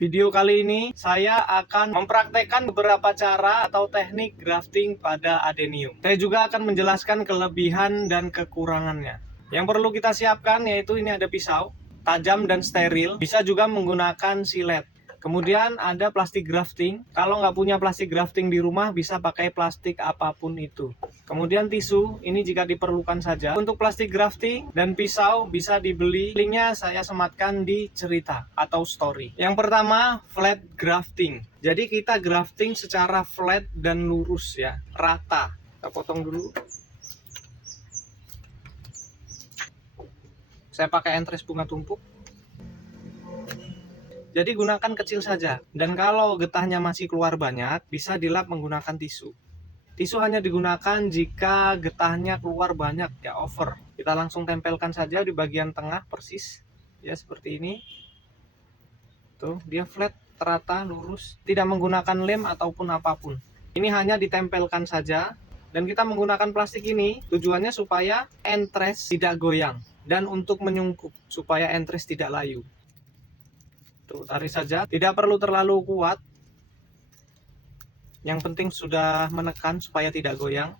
Video kali ini saya akan mempraktekkan beberapa cara atau teknik grafting pada adenium. Saya juga akan menjelaskan kelebihan dan kekurangannya. Yang perlu kita siapkan yaitu ini ada pisau, tajam dan steril. Bisa juga menggunakan silet. Kemudian ada plastik grafting. Kalau nggak punya plastik grafting di rumah bisa pakai plastik apapun itu. Kemudian tisu, ini jika diperlukan saja. Untuk plastik grafting dan pisau bisa dibeli. Linknya saya sematkan di cerita atau story. Yang pertama, flat grafting. Jadi kita grafting secara flat dan lurus ya, rata. Kita potong dulu. Saya pakai entres bunga tumpuk. Jadi gunakan kecil saja. Dan kalau getahnya masih keluar banyak, bisa dilap menggunakan tisu. Tisu hanya digunakan jika getahnya keluar banyak, ya over. Kita langsung tempelkan saja di bagian tengah persis. Ya seperti ini. Tuh, dia flat, terata, lurus. Tidak menggunakan lem ataupun apapun. Ini hanya ditempelkan saja. Dan kita menggunakan plastik ini tujuannya supaya entres tidak goyang. Dan untuk menyungkup, supaya entres tidak layu. Tuh, tarik saja, tidak perlu terlalu kuat. Yang penting sudah menekan supaya tidak goyang.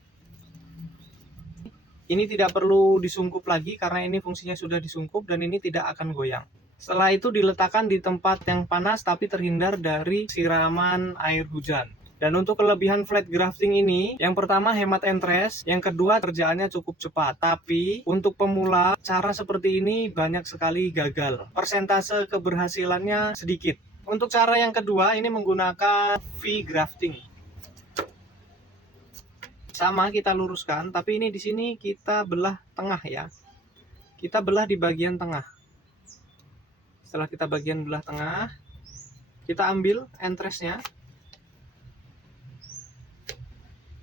Ini tidak perlu disungkup lagi karena ini fungsinya sudah disungkup dan ini tidak akan goyang. Setelah itu diletakkan di tempat yang panas tapi terhindar dari siraman air hujan. Dan untuk kelebihan flat grafting ini, yang pertama hemat entres, yang kedua kerjaannya cukup cepat. Tapi untuk pemula, cara seperti ini banyak sekali gagal. Persentase keberhasilannya sedikit. Untuk cara yang kedua, ini menggunakan V-grafting. Sama kita luruskan, tapi ini di sini kita belah tengah ya. Kita belah di bagian tengah. Setelah kita bagian belah tengah, kita ambil entresnya.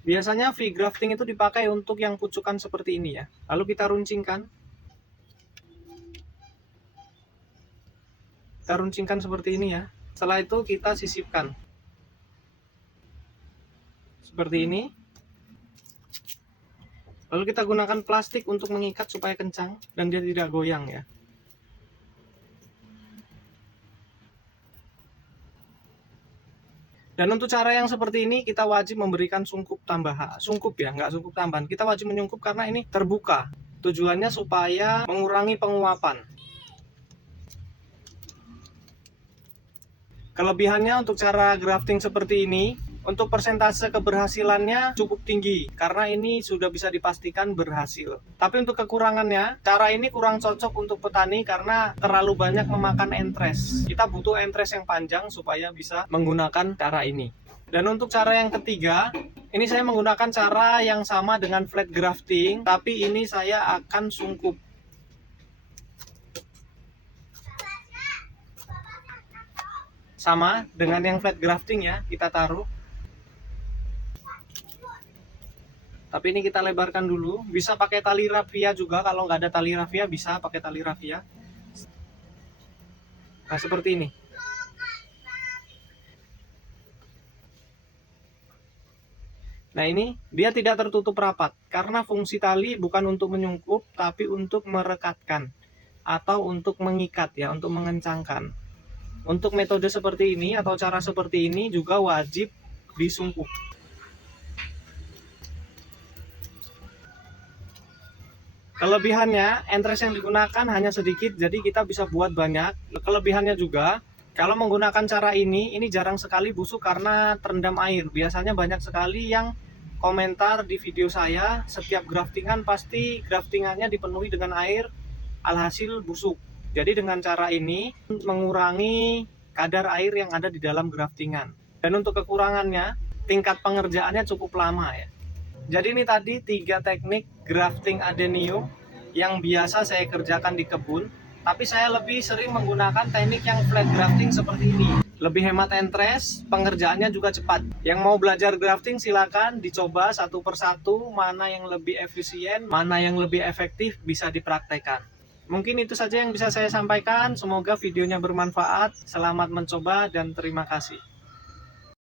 Biasanya V-grafting itu dipakai untuk yang pucukan seperti ini ya. Lalu kita runcingkan. Kita runcingkan seperti ini ya. Setelah itu kita sisipkan. Seperti ini. Lalu kita gunakan plastik untuk mengikat supaya kencang dan dia tidak goyang ya. Dan untuk cara yang seperti ini kita wajib memberikan sungkup tambahan. Sungkup ya, nggak sungkup tambahan. Kita wajib menyungkup karena ini terbuka. Tujuannya supaya mengurangi penguapan. Kelebihannya untuk cara grafting seperti ini, untuk persentase keberhasilannya cukup tinggi karena ini sudah bisa dipastikan berhasil. Tapi untuk kekurangannya, cara ini kurang cocok untuk petani karena terlalu banyak memakan entres. Kita butuh entres yang panjang supaya bisa menggunakan cara ini. Dan untuk cara yang ketiga, ini saya menggunakan cara yang sama dengan flat grafting, tapi ini saya akan sungkup. Sama dengan yang flat grafting ya, kita taruh. Tapi ini kita lebarkan dulu. Bisa pakai tali rafia juga. Kalau nggak ada tali rafia bisa pakai tali rafia. Nah seperti ini. Nah ini dia tidak tertutup rapat. Karena fungsi tali bukan untuk menyungkup, tapi untuk merekatkan. Atau untuk mengikat ya, untuk mengencangkan. Untuk metode seperti ini atau cara seperti ini juga wajib disungkup. Kelebihannya, entres yang digunakan hanya sedikit, jadi kita bisa buat banyak. Kelebihannya juga, kalau menggunakan cara ini jarang sekali busuk karena terendam air. Biasanya banyak sekali yang komentar di video saya, setiap graftingan pasti graftingannya dipenuhi dengan air, alhasil busuk. Jadi dengan cara ini, mengurangi kadar air yang ada di dalam graftingan. Dan untuk kekurangannya, tingkat pengerjaannya cukup lama ya. Jadi ini tadi 3 teknik grafting adenium yang biasa saya kerjakan di kebun. Tapi saya lebih sering menggunakan teknik yang flat grafting seperti ini. Lebih hemat entres, pengerjaannya juga cepat. Yang mau belajar grafting silakan dicoba satu persatu, mana yang lebih efisien, mana yang lebih efektif bisa dipraktekkan. Mungkin itu saja yang bisa saya sampaikan. Semoga videonya bermanfaat. Selamat mencoba dan terima kasih.